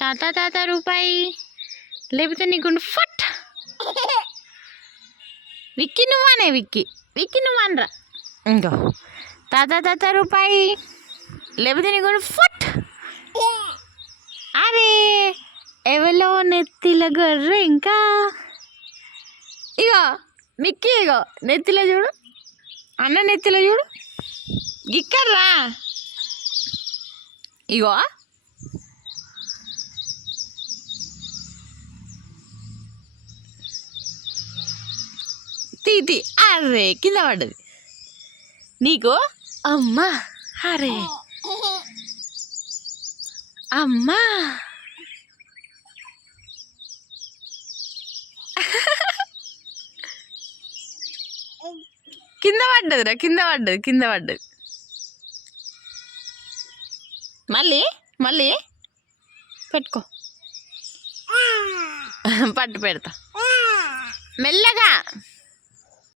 తాత తాత రూపాయి లేకపోతే నీ గుండు ఫట్. విక్కి నువ్వానే విక్కి. విక్కి నువ్వనరా. ఇంకో. తాత తాత రూపాయి లేకపోతే నీ గుండు ఫట్. అరే ఎవలో నెత్తిల గొర్రె ఇంకా? ఇగో మిక్కి ఇగో నెత్తిలో చూడు. అన్న నెత్తిలో చూడు. గిక్కర్రా. ఇగో. తీతి. అరే కింద పడ్డది. నీకు? అమ్మా అరే అమ్మా. కింద పడ్డదిరా కింద పడ్డది కింద పడ్డది. మళ్ళీ మళ్ళీ. పెట్టుకో. పట్టు పెడతా. మెల్లగా.